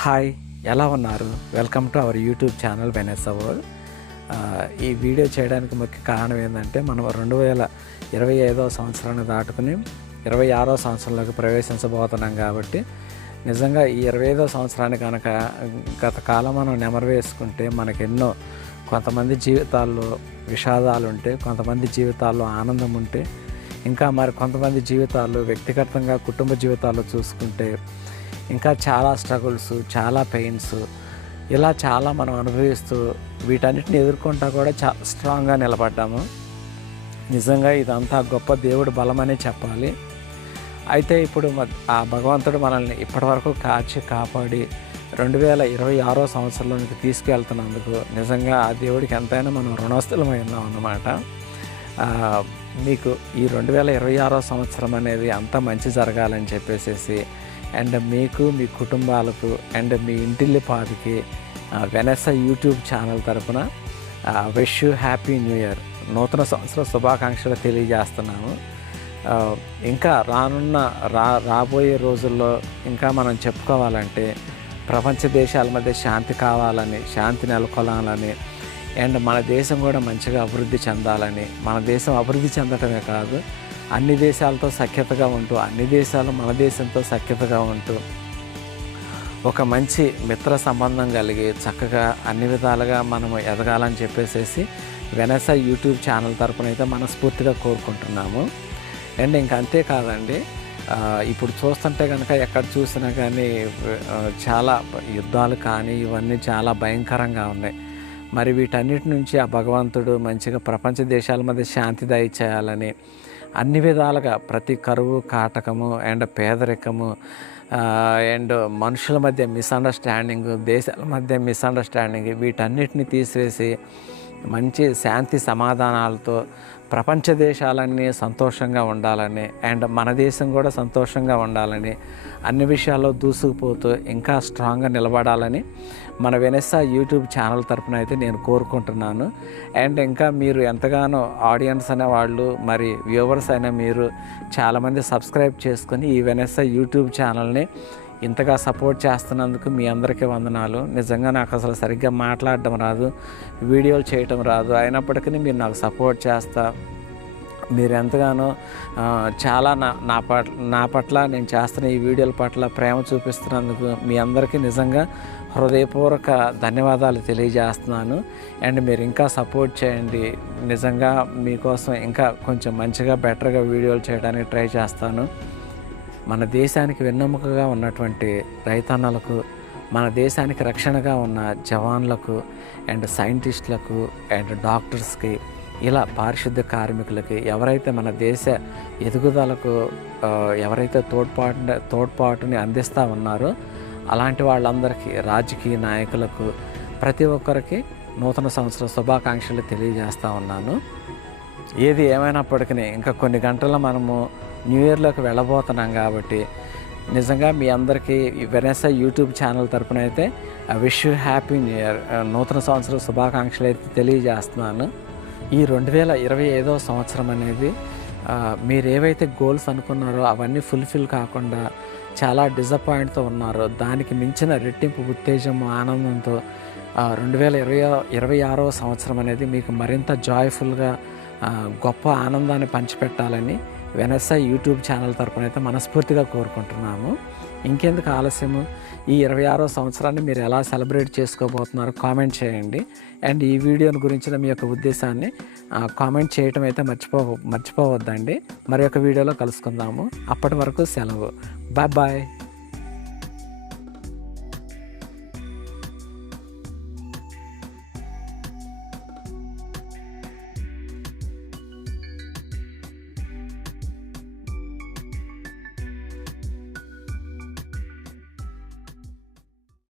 Hi, ఎలా ఉన్నారు? Welcome to our YouTube channel Vanessa world. ఈ వీడియో చేయడానికి ముఖ్య కారణం ఏంటంటే, మనం 2025వ సంవత్సరాన్ని దాటుకుని 26వ సంవత్సరంలోకి ప్రవేశించబోతున్నాం. కాబట్టి నిజంగా ఈ 25వ సంవత్సరాన్ని కనుక గత కాలం మనం నెమరు వేసుకుంటే మనకెన్నో కొంతమంది జీవితాల్లో విషాదాలు ఉంటే, కొంతమంది జీవితాల్లో ఆనందం ఉంటే, ఇంకా మరి కొంతమంది జీవితాల్లో వ్యక్తిగతంగా కుటుంబ జీవితాల్లో చూసుకుంటే ఇంకా చాలా స్ట్రగుల్స్, చాలా పెయిన్స్, ఇలా చాలా మనం అనుభవిస్తూ వీటన్నిటిని ఎదుర్కొంటా కూడా చాలా స్ట్రాంగ్గా నిలబడ్డాము. నిజంగా ఇదంతా గొప్ప దేవుడి బలమనే చెప్పాలి. అయితే ఇప్పుడు ఆ భగవంతుడు మనల్ని ఇప్పటివరకు కాపాడి 2026వ సంవత్సరంలోనికి తీసుకెళ్తున్నందుకు నిజంగా ఆ దేవుడికి ఎంతైనా మనం రుణస్థులమై ఉన్నాం అన్నమాట. మీకు ఈ 2026వ సంవత్సరం అనేది అంతా మంచి జరగాలని చెప్పేసి అండ్ మీకు, మీ కుటుంబాలకు అండ్ మీ ఇంటిల్లిపాదికి వెనెస్సా యూట్యూబ్ ఛానల్ తరపున wish you happy new year, నూతన సంవత్సర శుభాకాంక్షలు తెలియజేస్తున్నాము. ఇంకా రాబోయే రోజుల్లో ఇంకా మనం చెప్పుకోవాలంటే ప్రపంచ దేశాల మధ్య శాంతి కావాలని, శాంతి నెలకొలాలని అండ్ మన దేశం కూడా మంచిగా అభివృద్ధి చెందాలని, మన దేశం అభివృద్ధి చెందటమే కాదు అన్ని దేశాలతో సఖ్యతగా ఉంటూ, అన్ని దేశాలు మన దేశంతో సఖ్యతగా ఉంటూ ఒక మంచి మిత్ర సంబంధం కలిగి చక్కగా అన్ని విధాలుగా మనము ఎదగాలని చెప్పేసి వెనెస్సా యూట్యూబ్ ఛానల్ తరపున అయితే మనస్ఫూర్తిగా కోరుకుంటున్నాము. అండ్ ఇంక అంతేకాదండి, ఇప్పుడు చూస్తుంటే కనుక ఎక్కడ చూసినా కానీ చాలా యుద్ధాలు కానీ ఇవన్నీ చాలా భయంకరంగా ఉన్నాయి. మరి వీటన్నిటి నుంచి ఆ భగవంతుడు మంచిగా ప్రపంచ దేశాల మధ్య శాంతి దయచేయాలని, అన్ని విధాలుగా ప్రతి కరువు కాటకము అండ్ పేదరికము అండ్ మనుషుల మధ్య మిస్అండర్స్టాండింగ్, దేశాల మధ్య మిస్అండర్స్టాండింగ్ వీటన్నిటిని తీసివేసి మంచి శాంతి సమాధానాలతో ప్రపంచ దేశాలన్నీ సంతోషంగా ఉండాలని అండ్ మన దేశం కూడా సంతోషంగా ఉండాలని, అన్ని విషయాల్లో దూసుకుపోతూ ఇంకా స్ట్రాంగ్గా నిలబడాలని మన వెనెస్సా యూట్యూబ్ ఛానల్ తరపున అయితే నేను కోరుకుంటున్నాను. అండ్ ఇంకా మీరు ఎంతగానో ఆడియన్స్ అనేవాళ్ళు, మరి వ్యూవర్స్ అయినా మీరు చాలామంది సబ్స్క్రైబ్ చేసుకొని ఈ వెనెస్సా యూట్యూబ్ ఛానల్ని ఇంతగా సపోర్ట్ చేస్తున్నందుకు మీ అందరికీ వందనాలు. నిజంగా నాకు అసలు సరిగ్గా మాట్లాడడం రాదు, వీడియోలు చేయటం రాదు, అయినప్పటికీ మీరు నాకు సపోర్ట్ చేస్తా, మీరు ఎంతగానో చాలా నా పట్ల నేను చేస్తున్న ఈ వీడియోల పట్ల ప్రేమ చూపిస్తున్నందుకు మీ అందరికీ నిజంగా హృదయపూర్వక ధన్యవాదాలు తెలియజేస్తున్నాను. అండ్ మీరు ఇంకా సపోర్ట్ చేయండి. నిజంగా మీకోసం ఇంకా కొంచెం మంచిగా బెటర్గా వీడియోలు చేయడానికి ట్రై చేస్తాను. మన దేశానికి వెన్నెముకగా ఉన్నటువంటి రైతన్నలకు, మన దేశానికి రక్షణగా ఉన్న జవాన్లకు అండ్ సైంటిస్టులకు అండ్ డాక్టర్స్కి, ఇలా పారిశుద్ధ కార్మికులకి, ఎవరైతే మన దేశ ఎదుగుదలకు ఎవరైతే తోడ్పాటుని అందిస్తూ ఉన్నారో అలాంటి వాళ్ళందరికీ, రాజకీయ నాయకులకు, ప్రతి ఒక్కరికి నూతన సంవత్సర శుభాకాంక్షలు తెలియజేస్తూ ఉన్నాను. ఏది ఏమైనప్పటికీ ఇంకా కొన్ని గంటల్లో మనము న్యూ ఇయర్లోకి వెళ్ళబోతున్నాం. కాబట్టి నిజంగా మీ అందరికీ వెనెస్సా యూట్యూబ్ ఛానల్ తరపున అయితే wish you happy new year, నూతన సంవత్సర శుభాకాంక్షలు అయితే తెలియజేస్తున్నాను. ఈ 2025వ సంవత్సరం అనేది మీరు ఏవైతే గోల్స్ అనుకున్నారో అవన్నీ ఫుల్ఫిల్ కాకుండా చాలా డిసప్పాయింట్తో ఉన్నారో దానికి మించిన రెట్టింపు ఉత్తేజము, ఆనందంతో 2026వ సంవత్సరం అనేది మీకు మరింత జాయ్ఫుల్గా గొప్ప ఆనందాన్ని పంచిపెట్టాలని వెనెస్సా యూట్యూబ్ ఛానల్ తరపున అయితే మనస్ఫూర్తిగా కోరుకుంటున్నాము. ఇంకెందుకు ఆలస్యము, ఈ 26వ సంవత్సరాన్ని మీరు ఎలా సెలబ్రేట్ చేసుకోబోతున్నారో కామెంట్ చేయండి. అండ్ ఈ వీడియోని గురించిన మీ యొక్క ఉద్దేశాన్ని కామెంట్ చేయటం అయితే మర్చిపోవద్దండి. మరి ఒక వీడియోలో కలుసుకుందాము. అప్పటి వరకు సెలవు. Bye bye.